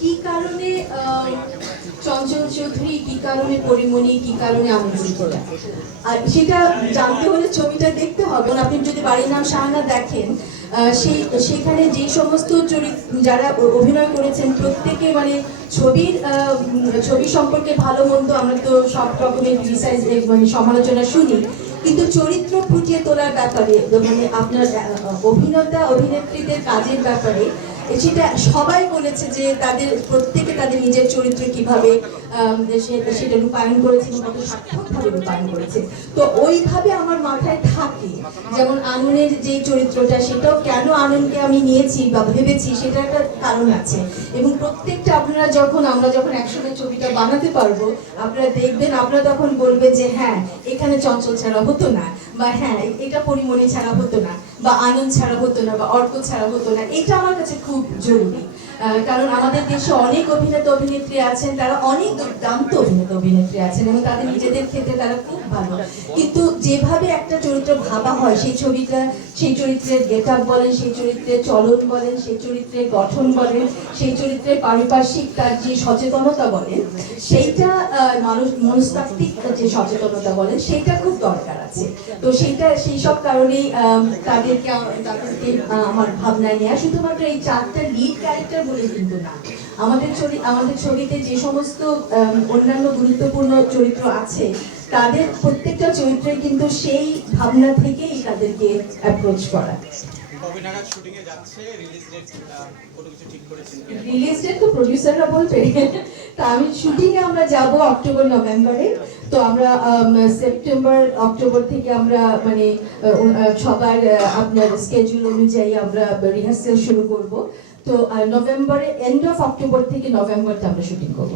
কি কারণে চঞ্চল চৌধুরী, কি কারণে পরিমণি, কি কারণে আমন্ত্রিতরা, আর সেটা জানতে হলে ছবিটা দেখতে হবে। আপনি যদি বাড়ির নাম শাহানা দেখেন, সেখানে যে সমস্ত যারা অভিনয় করেছেন প্রত্যেকে মানে ছবি সম্পর্কে ভালো মন্দ আমরা তো সব রকমের মানে সমালোচনা শুনি, কিন্তু চরিত্র ফুটিয়ে তোলার ব্যাপারে মানে আপনার অভিনেতা অভিনেত্রীদের কাজের ব্যাপারে সেটা সবাই বলেছে যে প্রত্যেকে তাদের নিজের চরিত্র কিভাবে সেটা রূপায়ণ করেছে এবং কত সার্থকভাবে রূপায়ণ করেছে। তো ওইভাবে আমার মাথায় থাকে, যেমন আননের যে চরিত্রটা, সেটাও কেন আননকে আমি নিয়েছি বা ভেবেছি সেটা একটা কারণ আছে। এবং প্রত্যেকটা আমরা যখন একসঙ্গে ছবিটা বানাতে পারবো, আপনারা দেখবেন, আপনারা তখন বলবেন যে হ্যাঁ এখানে চঞ্চল ছাড়া হতো না, বা হ্যাঁ এটা পরিমণি ছাড়া হতো না, বা আনন্দ ছাড়া হতো না, বা অর্ক ছাড়া হতো না। এটা আমার কাছে খুব জরুরি, কারণ আমাদের দেশে অনেক অভিনেতা অভিনেত্রী আছেন, তারা অনেক দুর্দান্ত অভিনেতা অভিনেত্রী আছেন এবং তাদের নিজেদের ক্ষেত্রে তারা খুব ভালো, কিন্তু যেভাবে একটা চরিত্র ভাবা হয়, সেই চরিত্রের গেট আপ বলেন, সেই চরিত্রের চলন বলেন, সেই চরিত্রের গঠন বলেন, সেই চরিত্রের পারিপার্শ্বিক তার যে সচেতনতা বলেন, সেইটা মনস্তাত্ত্বিক যে সচেতনতা বলেন, সেটা খুব দরকার আছে। তো সেই সব কারণেই তাদেরকে আমার ভাবনায় নেওয়া। শুধুমাত্র এই 4টা লিড ক্যারেক্টার বলে কিন্তু না, আমাদের ছবিতে যে সমস্ত অন্যান্য গুরুত্বপূর্ণ চরিত্র আছে, তাদের প্রত্যেকটা চরিত্রে কিন্তু সেই ভাবনা থেকেই তাদেরকে অ্যাপ্রোচ করা। রিলিজ ডেট তো প্রডিউসাররা বলবে, তা আমি শুটিং এ আমরা যাব অক্টোবর নভেম্বরে। তো আমরা সেপ্টেম্বর অক্টোবর থেকে আমরা মানে সবার আপনার স্কেডিউল অনুযায়ী আমরা রিহার্সাল শুরু করব। তো নভেম্বরে এন্ড অফ অক্টোবর থেকে নভেম্বরতে আমরা শুটিং করব।